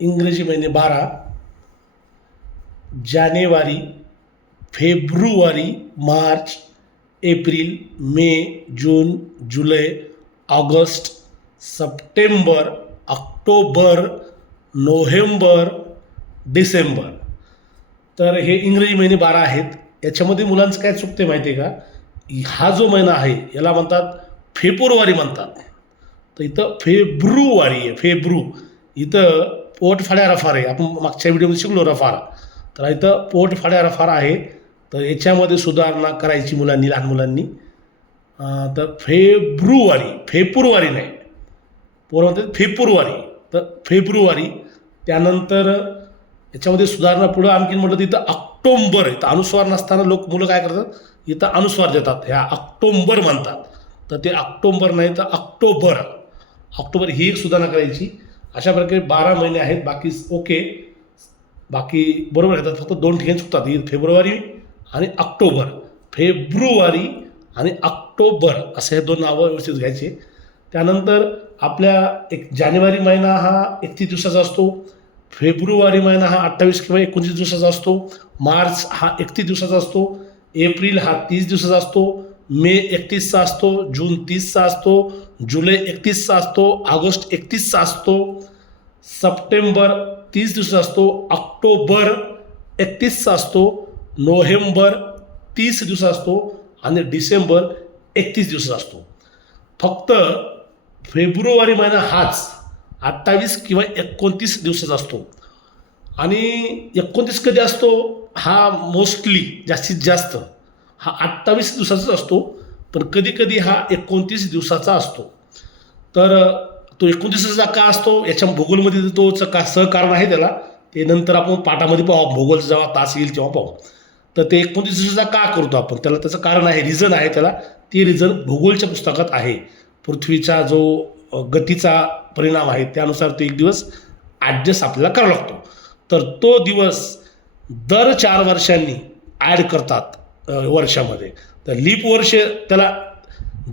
इंग्रजी महिने बारा जानेवारी फेब्रुवारी मार्च एप्रिल मे जून जुलै ऑगस्ट सप्टेंबर ऑक्टोबर नोव्हेंबर डिसेंबर. तर हे इंग्रजी महिने बारा आहेत. याच्यामध्ये मुलांचं काय चुकते माहिती आहे का? हा जो महिना आहे याला म्हणतात फेब्रुवारी म्हणतात. तर इथं फेब्रुवारी आहे फेब्रू. इथं पोट फाड्या रफार आहे. आपण मागच्या व्हिडिओमध्ये शिकलो रफार. तर इथं पोट फाड्या रफार आहे. तर याच्यामध्ये सुधारणा करायची मुलांनी लहान मुलांनी. तर फेब्रुवारी फेब्रुवारी नाही. पोरं म्हणतात फेब्रुवारी तर फेब्रुवारी त्यानंतर याच्यामध्ये सुधारणा पुढं आणखीन म्हटलं तर इथं ऑक्टोंबर इथं अनुस्वार नसताना लोक मुलं काय करतात? इथं अनुस्वार देतात. ह्या ऑक्टोंबर म्हणतात. तर ते ऑक्टोंबर नाही तर ऑक्टोबर. ऑक्टोबर ही एक सुधारणा करायची. अशा प्रकारे बारा महिने आहेत बाकी ओके. बाकी बरोबर येतात फक्त दोन ठिकाणी चुकतात. ही फेब्रुवारी आणि ऑक्टोबर. फेब्रुवारी आणि ऑक्टोबर असे हे दोन नावं व्यवस्थित घ्यायचे. त्यानंतर आपल्या एक जानेवारी महिना हा एकतीस दिवसाचा असतो. फेब्रुवारी महिना हा अठ्ठावीस किंवा एकोणतीस दिवसाचा असतो. मार्च हा एकतीस दिवसाचा असतो. एप्रिल हा तीस दिवसाचा असतो. मे एकतीसचा असतो जून तीसचा असतो जुलै एकतीसचा असतो ऑगस्ट एकतीसचा असतो सप्टेंबर तीस दिवसाचा असतो ऑक्टोबर एकतीसचा असतो नोव्हेंबर तीस दिवसाचा असतो आणि डिसेंबर एकतीस दिवसाचा असतो फक्त फेब्रुवारी महिना हाच अठ्ठावीस किंवा एकोणतीस दिवसाचा असतो. आणि एकोणतीस कधी असतो? हा मोस्टली जास्तीत जास्त. हा अठ्ठावीस दिवसाचाच असतो पण कधी कधी हा एकोणतीस दिवसाचा असतो. तर तो एकोणतीसाचा का असतो? याच्या भूगोलमध्ये तो का सहकारण आहे त्याला. ते नंतर आपण पाठामध्ये पाहू. भूगोलचा जेव्हा तास येईल तेव्हा पाहू. तर ते एकोणतीस दिवसाचा का करतो आपण? त्याला त्याचं कारण आहे रिझन आहे त्याला. ते रिझन भूगोलच्या पुस्तकात आहे. पृथ्वीचा जो गतीचा परिणाम आहे त्यानुसार तो एक दिवस ॲडजस्ट आपल्याला करावा लागतो. तर तो दिवस दर चार वर्षांनी ॲड करतात. वर्षामध्ये. तर लीप वर्ष त्याला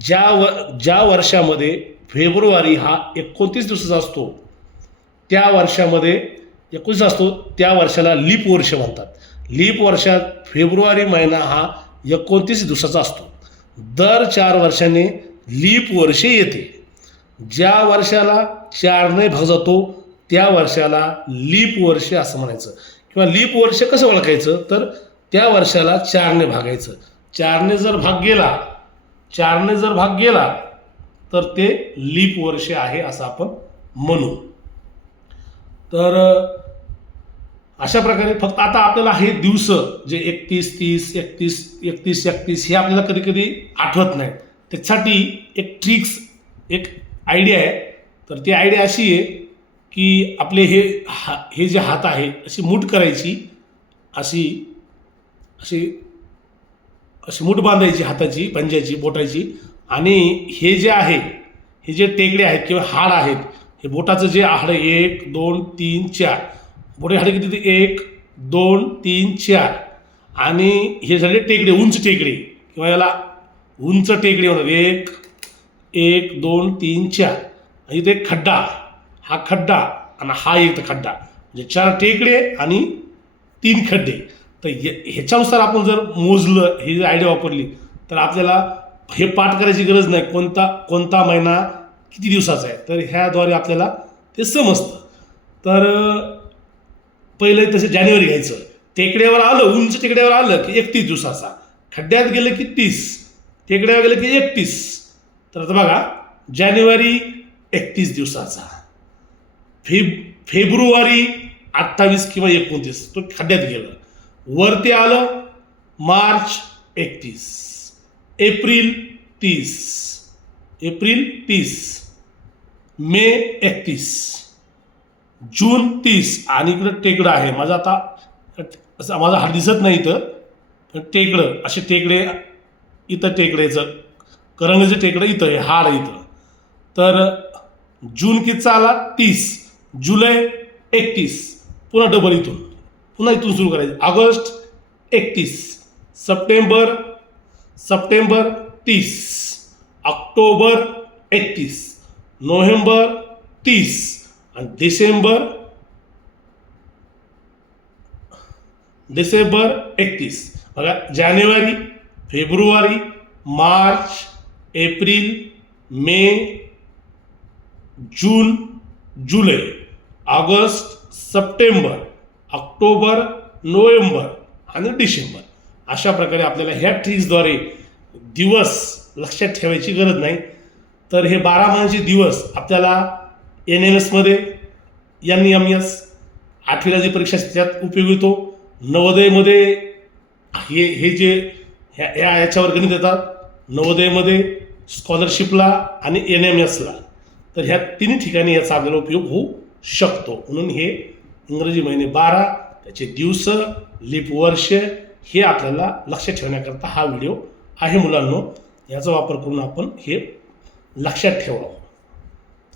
ज्या व ज्या वर्षामध्ये फेब्रुवारी हा एकोणतीस दिवसाचा असतो त्या वर्षामध्ये एकोणीस असतो त्या वर्षाला लीप वर्ष म्हणतात. लीप वर्षात फेब्रुवारी महिना हा एकोणतीस दिवसाचा असतो. दर चार वर्षाने लीप वर्ष येते. ज्या वर्षाला चारने भाग जातो त्या वर्षाला लीप वर्ष असं म्हणायचं. किंवा लीप वर्ष कसं ओळखायचं? तर त्या वर्षाला चारने भागायचं. चारने जर भाग गेला चारने जर भाग गेला तर ते लीप वर्ष आहे असं आपण म्हणू. तर अशा प्रकारे फक्त आता आपल्याला हे दिवस जे एकतीस तीस एकतीस एकतीस एकतीस हे आपल्याला कधी कधी आठवत नाही त्याच्यासाठी एक ट्रिक्स एक आयडिया आहे. तर ती आयडिया अशी आहे की आपले हे हा हे जे हात आहे अशी मूठ करायची अशी अशी अशी मूठ बांधायची हाताची पंज्याची बोटाची. आणि हे जे आहे हे जे टेकडे आहेत किंवा हाड आहेत हे बोटाचं जे हाड एक दोन तीन चार. बोटे हाडं किती ते एक दोन तीन चार. आणि हे झाले टेकडे उंच टेकडे. किंवा याला उंच टेकडे म्हणतात. एक एक दोन तीन चार. आणि इथे एक खड्डा हा खड्डा आणि हा एक खड्डा. म्हणजे चार टेकडे आणि तीन खड्डे. तर ह्याच्यानुसार आपण जर मोजलं ही जर आयडिया वापरली तर आपल्याला हे पाठ करायची गरज नाही. कोणता कोणता महिना किती दिवसाचा आहे? तर ह्याद्वारे आपल्याला ते समजतं. तर पहिले पहिलं तसं जानेवारी घ्यायचं. टेकड्यावर आलं उंच टेकड्यावर आलं की एकतीस दिवसाचा. खड्ड्यात गेलं की तीस. टेकड्यावर गेलं की एकतीस. तर आता बघा जानेवारी एकतीस दिवसाचा. फेब फेब्रुवारी अठ्ठावीस किंवा एकोणतीस. तो खड्ड्यात गेलं. वरती आलं मार्च एकतीस. एप्रिल तीस. एप्रिल तीस. मे एकतीस. जून तीस. आणि इकडं टेकडं आहे. माझं आता असं माझा हा दिसत नाही इथं टेकडं असे टेकडे इथं टेकडेचं करंगचं टेकडं इथं आहे हाड इथं. तर जून कितचा आला? तीस. जुलै एकतीस. पुन्हा डबल इथून. पुन्हा इथून सुरू करायचं. ऑगस्ट एकतीस. सप्टेंबर सप्टेंबर तीस. ऑक्टोबर एकतीस. नोव्हेंबर तीस. आणि डिसेंबर डिसेंबर एकतीस. बघा जानेवारी फेब्रुवारी मार्च एप्रिल मे जून जुलै ऑगस्ट सप्टेंबर. ऑक्टोबर नोव्हेंबर आणि डिसेंबर. अशा प्रकारे आपल्याला ह्या ट्रिक्सद्वारे दिवस लक्षात ठेवायची गरज नाही. तर हे बारा महिन्याचे दिवस आपल्याला एन एम एसमध्ये एन एम एस आठवीला जी परीक्षा असते त्यात उपयोग येतो नवोदयमध्ये हे हे जे ह्या ह्या याच्यावर गणित येतात. नवोदयमध्ये स्कॉलरशिपला आणि एन एम एसला तर ह्या तिन्ही ठिकाणी याचा आपल्याला उपयोग होऊ शकतो. म्हणून हे इंग्रजी महिने बारा त्याचे दिवस लिप वर्ष हे आपल्याला लक्षात ठेवण्याकरता हा व्हिडिओ आहे मुलांनो. याचा वापर करून आपण हे लक्षात ठेवावं.